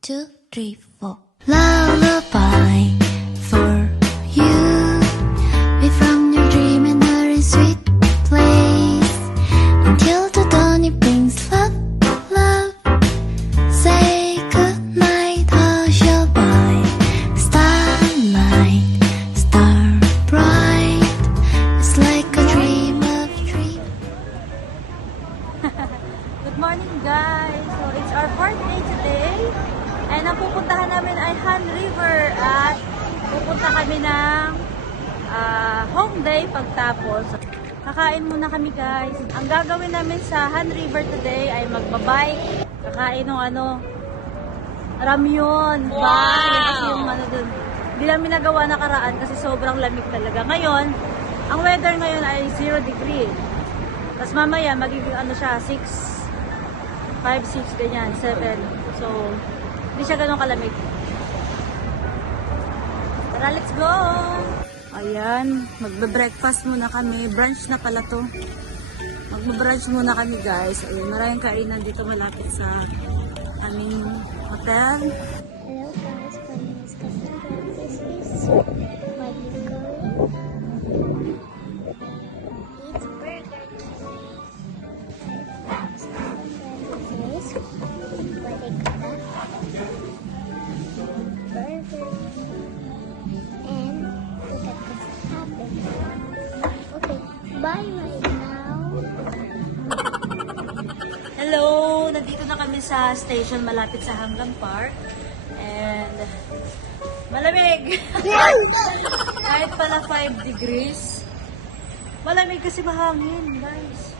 two, three, four. Lullaby for you. Be from your dream and a sweet place. Until the dawn it brings love, love. Say goodnight, hush your boy. Starlight, star bright. It's like a dream of dream. Good morning guys! So it's our fourth day today. And ang pupuntahan namin ay Han River at pupunta kami ng home day pagtapos. Kakain muna kami guys. Ang gagawin namin sa Han River today ay magbabike. Kakain ng ramyun. Wow! Kasi yung dun. Hindi namin nagawa nakaraan kasi sobrang lamig talaga. Ngayon, ang weather ngayon ay 0 degree. Tapos mamaya magiging siya 6, 5, 6 ganyan, 7. So, hindi siya ganun kalamig. Tara, let's go! Ayan, magbe-breakfast muna kami. Brunch na pala to. Magbe-brunch muna kami guys. Ayun, maraming kainan dito malapit sa aming hotel. Hello guys, my name is Cassandra. This is my going. Eat burger today. This is what I got. Burger. And look at this happened. Okay, bye right now. Hello! Nandito na kami sa station malapit sa Hanggang Park. And malamig! Kahit pala 5 degrees. Malamig kasi mahangin, guys.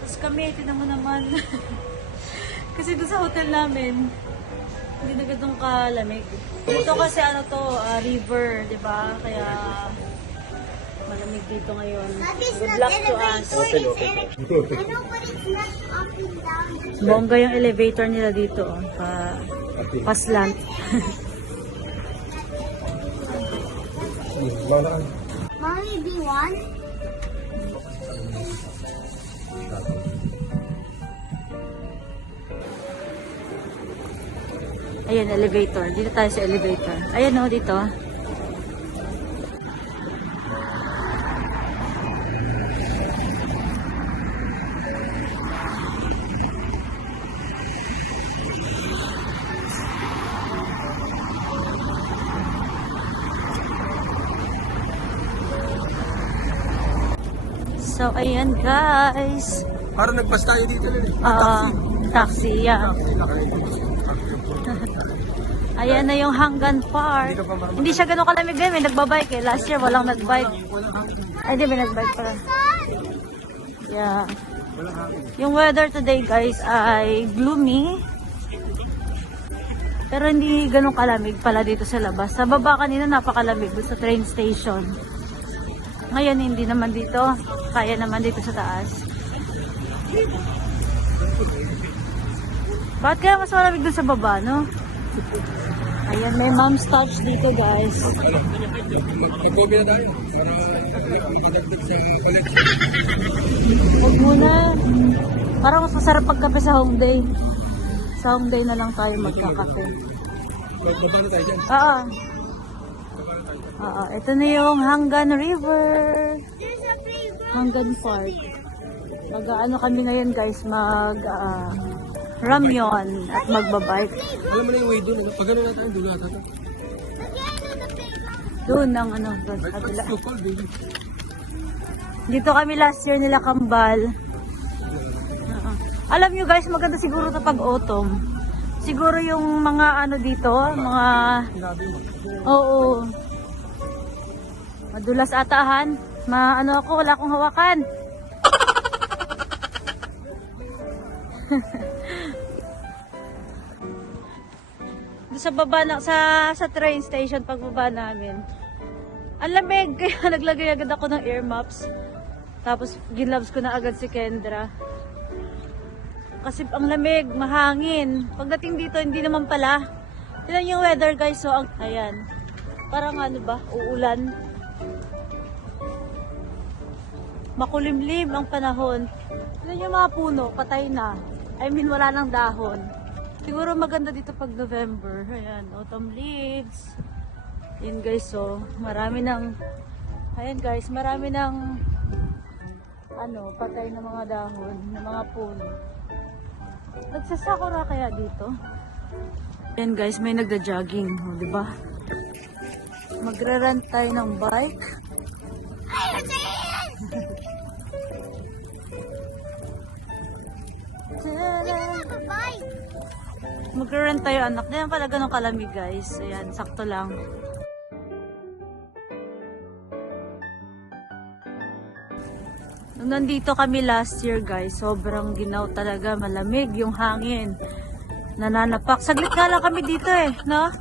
Tapos kami, tinan mo naman. Kasi doon sa hotel namin, hindi na ganun kalamig. Ito kasi river, di ba? Kaya malamig dito ngayon. Good luck to us. I know, but it's not up and down. Bongga yung elevator nila dito. Paslant. Mommy, be one. Ayan, elevator. Dito tayo sa elevator. Ayan o, dito. So, ayan guys. Parang nagpas tayo dito rin. Taxi, yeah. Ayan na yung Hanggan Park. Hindi siya ganun kalamig din. May nagbabike eh. Last year walang nagbike. Ay, di may nagbike pala. Yeah. Yung weather today guys ay gloomy. Pero hindi ganun kalamig pala dito sa labas. Sa baba kanina napakalamig sa train station. Ngayon hindi naman dito. Kaya naman dito sa taas. Bakit kaya mas malamig dun sa baba, no? Ayan, may mom's touch dito, guys. Mag-coffee na tayo. Para magdagdag sa collection. Huwag muna. Parang mas masarap pagkape sa home day. Sa home day na lang tayo magkakape. Baba na tayo dyan. Oo, ito na yung Hanggan River. Hanggan Park. Mag-ano kami ngayon guys, ramyon at magbabike. Alam mo na yung way doon. Pag gano'n na tayo, doon na tayo. Doon ang doon sa kabila. It's too cold, baby. Dito kami last year nila Kambal. Alam nyo guys, maganda siguro ito pag autumn. Siguro yung mga dito, mga... Oo. Madulas atahan. Ako, wala akong hawakan. Doon sa baba sa train station pagbaba namin. Ang lamig, kaya naglagay agad ako ng ear muffs. Tapos ginlabs ko na agad si Kendra. Kasi ang lamig, mahangin. Pagdating dito, hindi naman pala. Tignan yung weather guys, so ayan. Parang uulan. Makulimlim ang panahon. Tignan yung mga puno, patay na. I mean, wala nang dahon. Siguro maganda dito pag November. Ayan, autumn leaves. Ayan guys, so marami ng, ayan guys, marami ng patay na mga dahon, ng mga puno. Nagsasakura kaya dito? Ayan guys, may nagda-jogging, di ba? Magra-rent tayo ng bike. Magra-rent tayo anak. Diyan pala ganun kalamig guys. Ayan, sakto lang. Nung nandito kami last year guys, sobrang ginaw talaga, malamig yung hangin. Nananapak. Saglit nga lang kami dito no?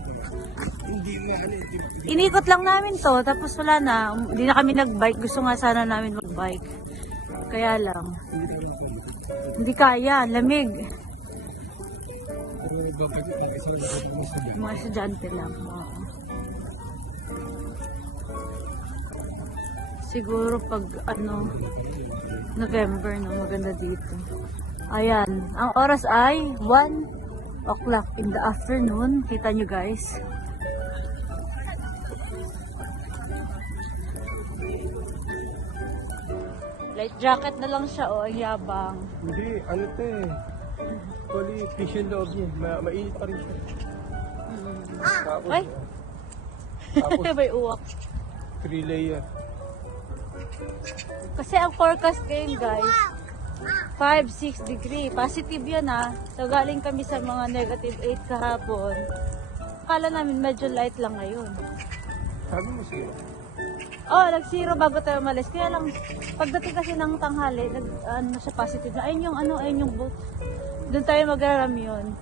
Inikot lang namin to, tapos wala na. Hindi na kami nag-bike. Gusto nga sana namin mag-bike. Kaya lang. Hindi kaya, lamig. Mga estudyante lang. Siguro pag November na maganda dito. Ayan, ang oras ay 1 o'clock in the afternoon. Kita nyo guys. Light jacket na lang siya, ang yabang. Hindi, ano to eh. Actually, fish yung loob niya. Mainit pa rin siya. Tapos, Ay! tapos May uwak. 3 layer. Kasi ang forecast ngayon guys, 5-6 degree. Positive yan So galing kami sa mga negative 8 kahapon. Akala namin medyo light lang ngayon. Sabi mo siya. Oh, nag-zero bago tayo umalis. Kaya lang, pagdating kasi ng tanghali, siya positive na. Ayun yung boat. Doon tayo mag-aram yun.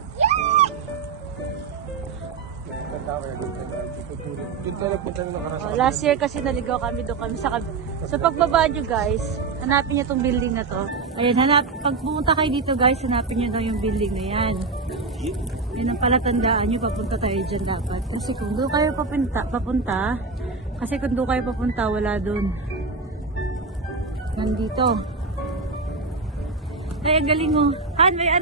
Doon tayo nagpunta na nakarasa. Oh, last year kasi naligaw kami doon kami sa So pagbaba nyo guys, hanapin nyo tong building na to. Ayun, pag pumunta kayo dito guys, hanapin nyo daw yung building na yan. Yan ang palatandaan nyo, papunta tayo dyan dapat. Kasi kung doon kayo papunta, wala doon. Nandito. Ay, ang galing mo. Han, may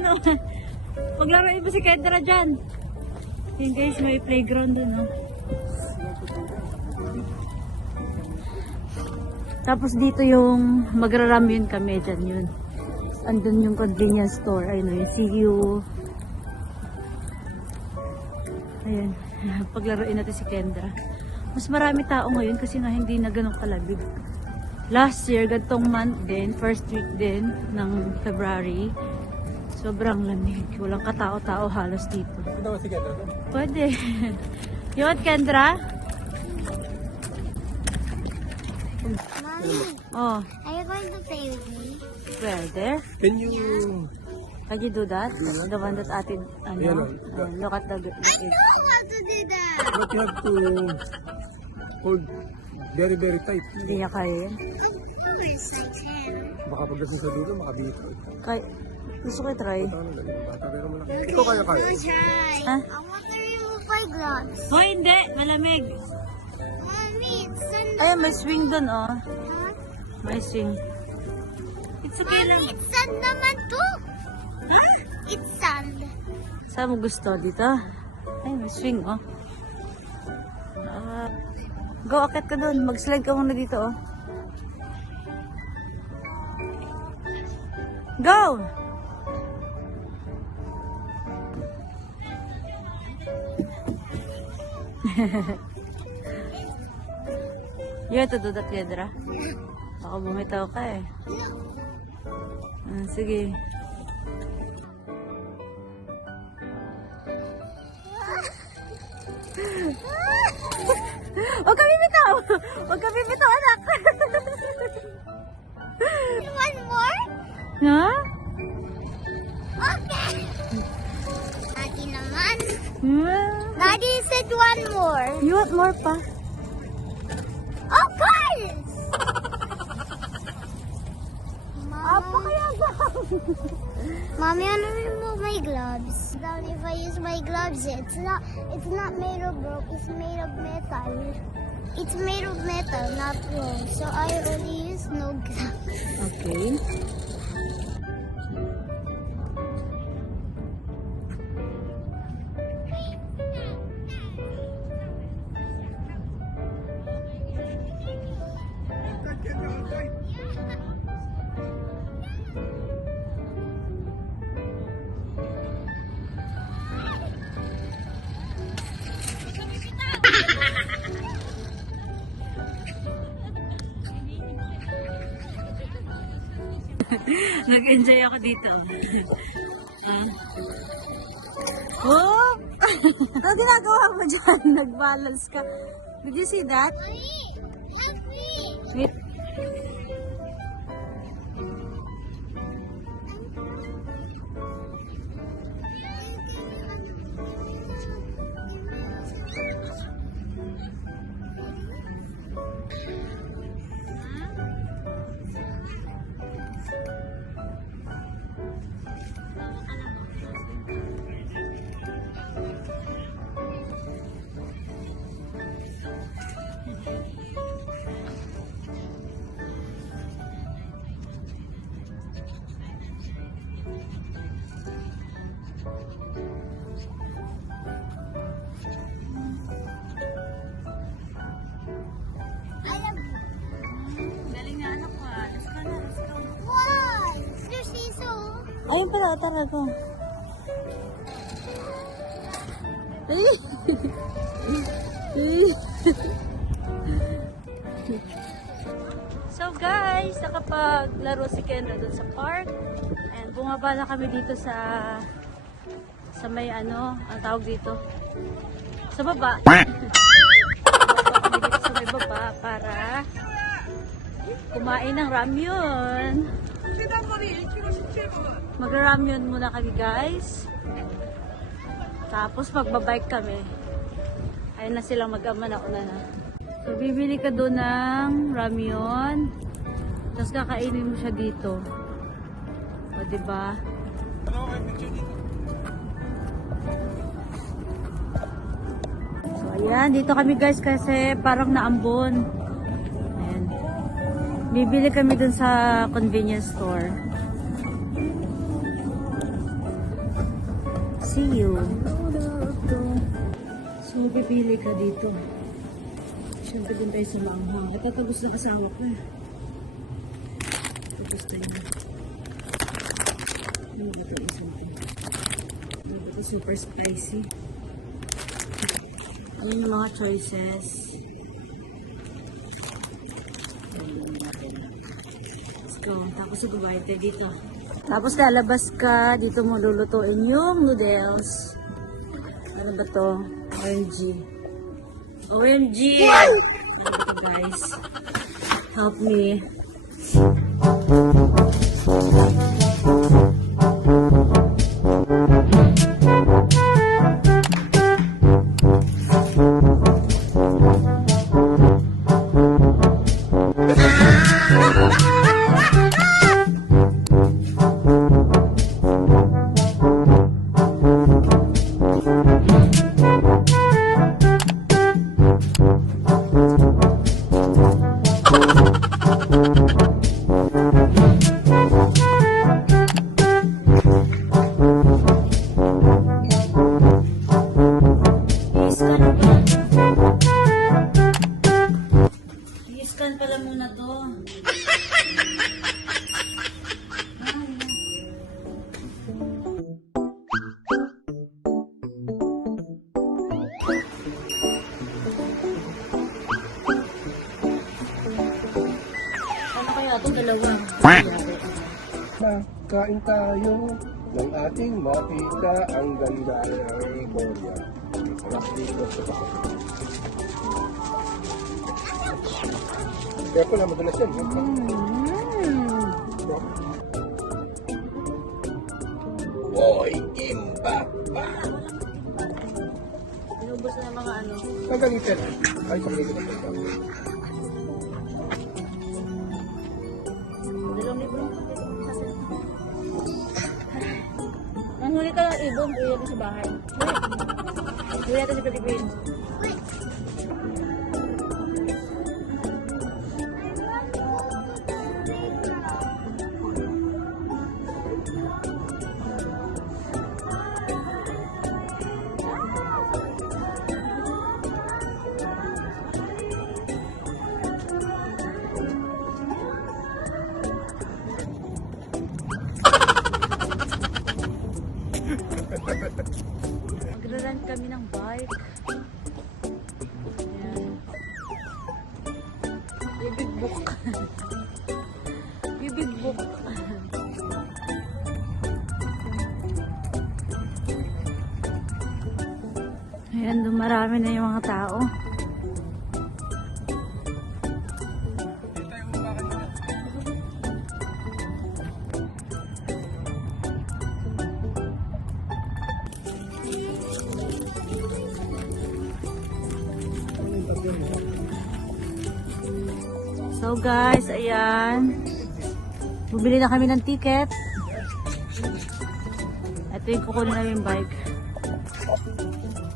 Maglaruin mo si Kendra dyan. Yan guys, may playground doon, Tapos dito yung magra-ramen kami dyan yun. Andun yung convenience store. Ayun yung CU. Ayan. Paglaruin natin si Kendra. Mas marami tao ngayon kasi nga hindi na ganun kalabig. Last year, gantong month din, first week din ng February, sobrang lamig. Walang katao-tao halos dito. Pwede ba si Kendra doon? Pwede. You want Kendra? Mommy, Oh, are you going to play with me? pwede. Can you... Can you do that? The one that atin, Ayan, look at the I know how to do that. But you have to hold very, very tight. Hindi niya kaya yun. Of course I can. Baka pagdating sa dulo, makabito. Gusto ko i-try. Bata pero malaki. Ikaw kaya kaya. I'll try. Huh? I want to remove my gloves. Hoy, hindi! Malamig! Mommy, it's sand. Ay, may swing dun, oh. Huh? May swing. It's okay lang. Mommy, it's sand naman too. Huh? It's sand. Saan mo gusto? Dito? Ay, may swing, oh. Go, akit ka dun. Mag-slide ka muna dito, oh. Go! You have to do that, Kendra. Baka bumitaw ka eh. Sige. Huwag ka bibitaw! Huwag ka bibitaw, anak! One more? Ha? Okay. Daddy naman. Hmm? Daddy said one more. You want more pa? Of course. Apa kaya ba? Mommy, I want to remove my gloves. Down if I use my gloves, it's not made of rope, it's made of metal. It's made of metal, not rope. So I only use no gloves. Okay. Nag-enjoy ako dito. Oh! Ano ginagawa mo dyan? Nag-balance ka. Did you see that? Wait. Galing na anak ko. Let's go na, let's go. Wow! There's Cecil. Ayun pala, tara ko. So guys, nakapaglaro si Kendra doon sa park. And bumaba na kami dito sa may ano, ang tawag dito. Sa baba. Bumaba kami dito sa may baba para kumain ng ramyun. Magra-ramyun muna kami guys. Tapos magbabike kami. Ayun na silang mag-ama na una na. So bibili ka doon ng ramyun. Tapos kakainin mo siya dito. O diba? So ayan, dito kami guys kasi parang naambon. Ayan. Bibili kami doon sa convenience store. See you. So, pipili ka dito. Siyempre din tayo sa manghang. At tatagos na kasama ko eh. Tapos tayo na. Ano ba ito isang ito? Ano ba ito super spicy? Ano yung mga choices? Let's go. Tapos sigubay tayo dito. Tapos lalabas ka, dito mo lulutuin yung noodles. Ano ba to? OMG. OMG! Ano ba to guys? Help me. I-scan pala muna to. Ano kaya ito? Dalawa. Kain tayo ng ating makita ang ganda ng Korea. Sarap dito sa Pacific. Kaya pala madalas yan. Boy, imbak pa! Inubos na ng mga ano. Pagalitan. Ay, pagalitan na ito. 2,000. Ang huli ka ng ibon, uwi natin sa bahay. Uwi natin sa Pilipinas. Magra-rent kami ng bike. Ayan. Bibig book. Bibig book. Ayan, marami na yung mga tao. So guys, ayan. Bumili na kami ng ticket. Ito yung kukunin namin yung bike.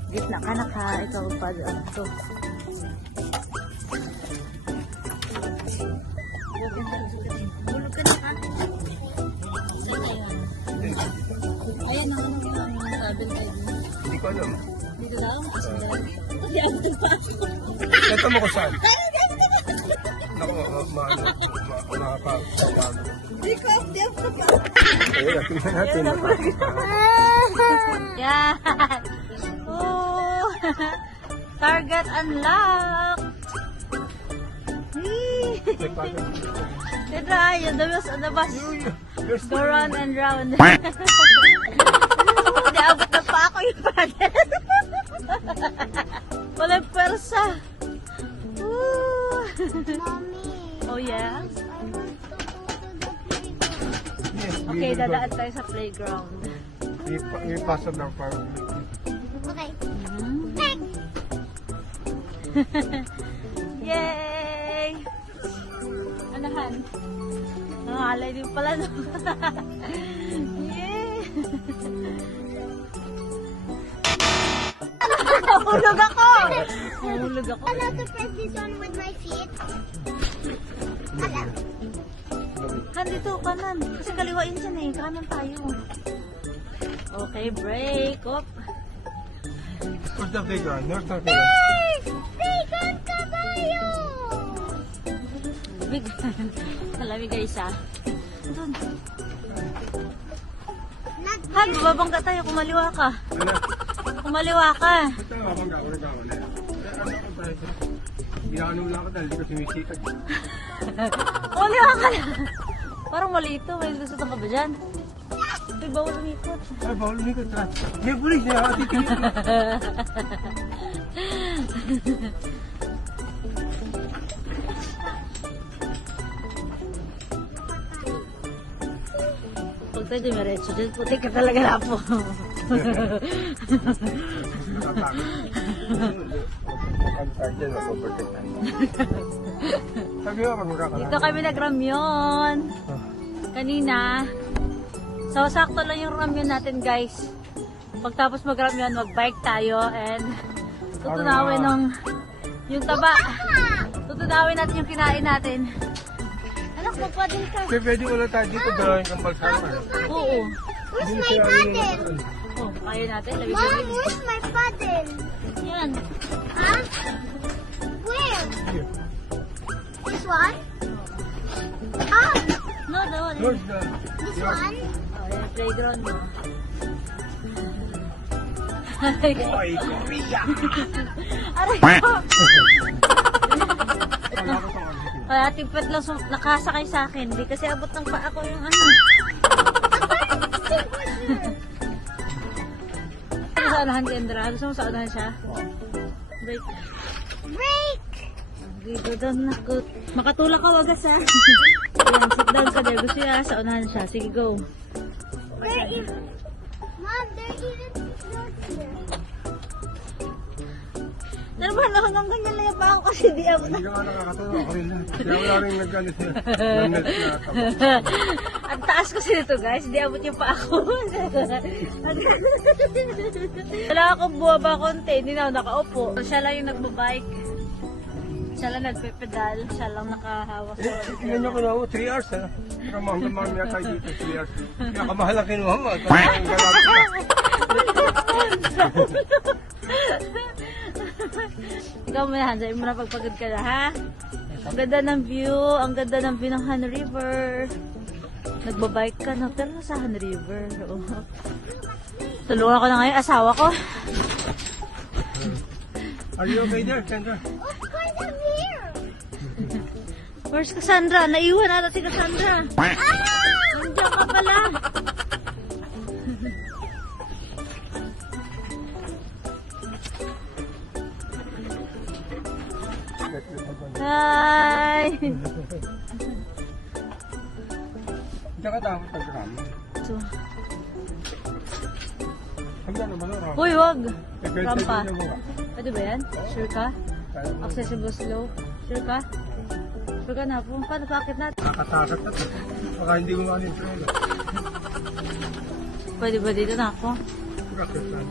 Gitna ka na ka. Ikaw pa. Ito. Bulog ka na ka. Ayan ang sabi tayo. Hindi ko alam. Dito daw. Kasi abot pa. Ito mo ko saan? Naku, makapag. Hindi ko abot pa. Ayun, tingnan natin. Yan. Oh. Target unlocked. Tira, yun, the bus. Go round and round. Hindi, abot na pa ako yung paddle. Walang pwersa. Woo. Mommy. Oh, yeah? I want to go to the playground. Okay, dadaan tayo sa playground. Ipasa ng parang. Okay. Hmm. Yay! Anahan? Nangalay din pala, no? Yay! Nahulog ako! Nahulog ako. I have to press this one with my feet. Alam. Han, dito, kanan. Kasi kaliwain dyan eh. Kanan tayo. Okay, break. Op. Where's the playground? Where's the playground? Bacon kabayo! Big. Salami guys, ah. Doon. Han, babangga tayo. Kumaliwa ka. Kumaliwa ka. Ito, mabangga ko rin ako na. Ginano lang ako dahil hindi ko sumisikat. Kumaliwa ka na. Parang mali ito. May gusto ka ba dyan? Ito, bawal umikot. Ay, bawal umikot ha. May pulis niya ako titigil. Pag tayo dumiretso dyan, puti ka talaga na po. Sabi mo, magmura ka Dito kami nagramyon. Kanina. So, sakto lang yung ramyon natin, guys. Pagtapos magramyon, mag-bike tayo and tutunawin ng yung taba. Tutunawin natin yung kinain natin. Anak, magpadil ka. Kaya pwede wala tayo dito, drawing kang balsama. Oo. Where's my paddle? Oh, kaya natin. Mom, Labig-labig. where's my paddle? Yan. Huh? Where? This one? Ah, No, no. Where's the... this one? Oh, yan, playground mo. Boy, Korea! Aray ko! Kaya tipid lang nakasakay sa akin. Hindi kasi abot ng paa ko yung ano. Ano sa unahan, Kendra? Gusto mo sa unahan siya? Break. Break! Dito doon ako. Makatulak ka wagas ha. Ayan, sit down ka there. Gusto niya sa unahan siya. Sige, go. Where is... Mom, they're even close here. Naman, hanggang ganyan lang yung paa ko kasi di abot Hindi ka nga nakakatawa ako rin. Kaya wala rin naggalit siya. Manet na tama. Ang taas kasi nito guys, di abot yung paa ko. Wala akong buwaba konti, hindi na ako nakaupo. Siya lang yung nagbabike. Siya lang nagpe-pedal, siya lang nakahawak sa Tingnan niyo ko na, 3 hours ha. Pero mahal niya tayo dito, 3 hours. Kaya kamahal ang kinuha mo. Ito ang galapit ka. Ikaw mo na, hansain mo na pagpagod ka na, ha? Ang ganda ng view, ang ganda ng view ng Han River. Nagbabike ka na, pero sa Han River. Oo. Tulungan ko na ngayon, asawa ko. Are you okay there, Sandra? Of course, I'm here. Where's Cassandra? Naiwan ata si Cassandra. Nandiyan ka pala. Hi! Diyan ka dapat pagkakami. So, Hanggang naman ang rampa. uy, wag! Eh, Rampa. pwede mo ba? Pwede ba yan? Sure ka? Kaya mo. Accessible slope? Sure ka? Sure ka na? Paano paakit natin? Nakatasak na to. Baka hindi mo manin trailer. Pwede ba dito na ako? Rocket lang.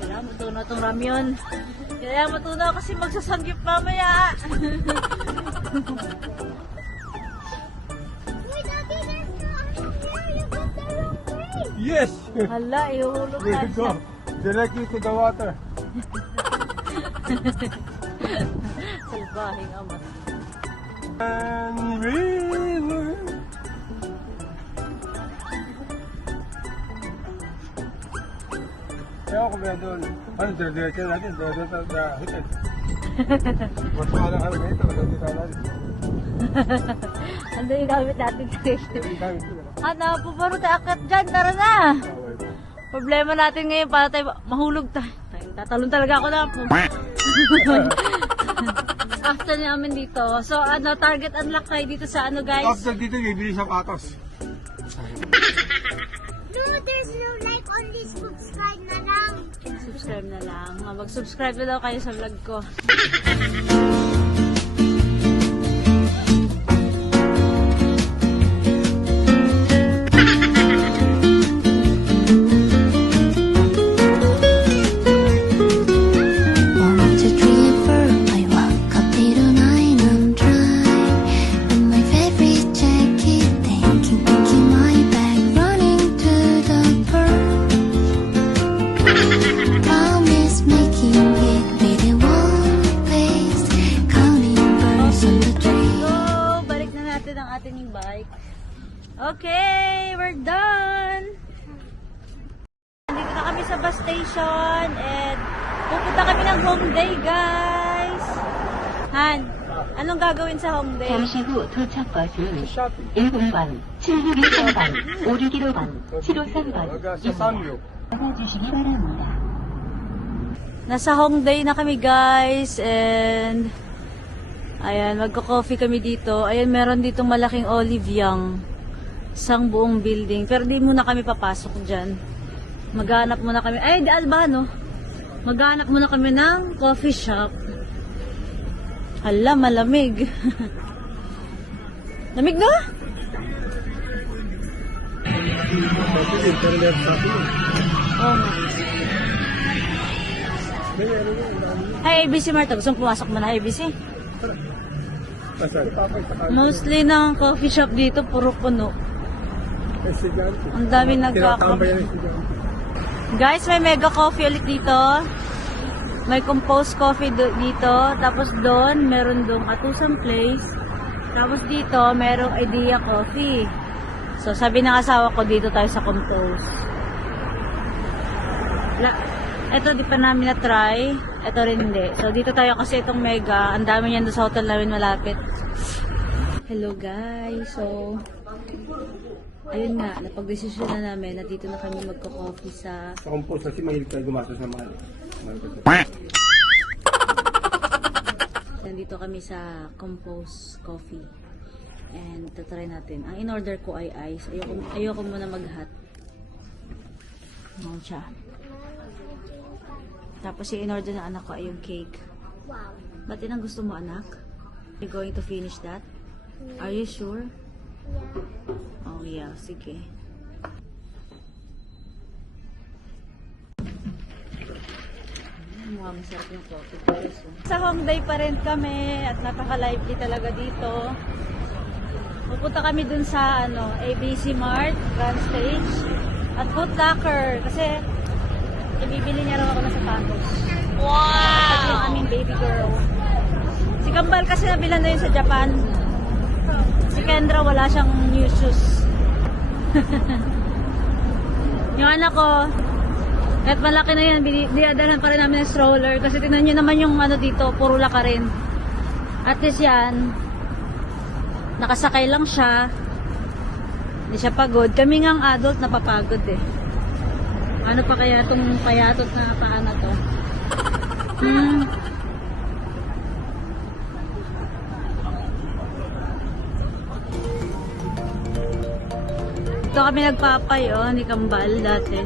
Kailangan matunaw itong ramyon. Kailangan matunaw kasi magsasanggip mamaya. Wait, Daddy, there's no ice here. You got the wrong way. Yes! Hala, ihulog We na go siya. directly to the water. Salbahing amat. And river. Kaya ako kaya doon. Ano, dire-diretso natin. Dire-diretso na hitin. Mas mahal ang halaga ito. Hindi talaan. Ano yung gamit natin today? Hindi kami sila. Ano, puparo tayo akit dyan. Tara na! Problema natin ngayon para tayo mahulog tayo. Tatalon talaga ako na po. After namin dito. So, ano, target unlock tayo dito sa ano, guys? After dito, bibili sa patos. No, there's no like only subscribe na lang. Subscribe na lang. Mag-subscribe na daw kayo sa vlog ko. One, two, three, and four. I walk up to 9 and try on my favorite jacket, thinking my bag, running to the purse. Mom is making it with a one place, counting birds on the tree. So, balik na natin ang ating bike. Okay, we're done! Nandito na kami sa bus station and pupunta kami ng Hongdae, guys! Han, anong gagawin sa Hongdae? 잠시 후 도착 버스는 1번번, 762번, 561번, 753번 Hanggang sa Samyo. 받아주시기 바랍니다. Nasa Hongdae na kami, guys, and ayan, magko-coffee kami dito. Ayan, meron ditong malaking olive young. Isang buong building. Pero di muna kami papasok dyan. Maghanap muna kami. Ay, di Albano. Maghanap muna kami ng coffee shop. Hala, malamig. Lamig na? Oo nga. Hi, ABC Marta. Gusto mong pumasok mo na ABC? Mostly ng coffee shop dito, puro puno. Ang dami nagkakape. Guys, may mega coffee ulit dito. May composed coffee dito. Tapos doon, meron doon Atusan Place. Tapos dito, merong Idea Coffee. So, sabi ng asawa ko, dito tayo sa composed. Ito, di pa namin na-try. Ito rin hindi. So, dito tayo kasi itong mega. Ang dami niyan doon sa hotel namin malapit. Hello, guys. So, ayun nga, napag-desisyon na namin na dito na kami magko-coffee sa... Sa compose kasi mahilig tayo gumastos na mahal. Nandito kami sa Compose Coffee. And tatry natin. Ang in-order ko ay ice. Ayoko muna mag-hot. Ano siya. Tapos yung in-order ng anak ko ay yung cake. Wow. Ba't yun ang gusto mo, anak? You going to finish that? Are you sure? Yeah. Oh yeah, sige. Mukhang masarap yung coffee. Sa Hongdae pa rin kami at napaka-lively talaga dito. Pupunta kami dun sa ABC Mart, Grand Stage, at Foot Locker kasi ibibili niya raw ako ng sapatos. Wow! Yung aming baby girl. Si Kambal kasi nabilan na yun sa Japan. Si Kendra wala siyang new shoes. Yung anak ko, kahit malaki na yan, dinadalan pa rin namin ng stroller. Kasi tingnan nyo naman yung dito, puro laka rin. At least yan, nakasakay lang siya. Hindi siya pagod. Kami nga ang adult napapagod eh. Ano pa kaya itong payatot na paa na to? Ito kami nagpapay, oh, ni Kambal dati.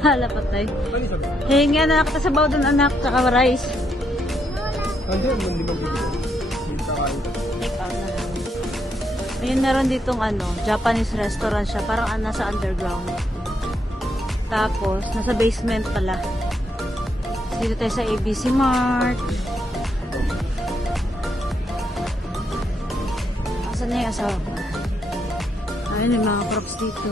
Hala, patay. Hingi anak, kasabaw dun anak, tsaka rice. Andun, hindi magbibigay. Hindi kakain. Take out na lang. Ayun, meron ditong ano, Japanese restaurant siya. Parang nasa underground. Tapos, nasa basement pala. Dito tayo sa ABC Mart. Asan na yung asawa ko? Ayun, yung mga props dito.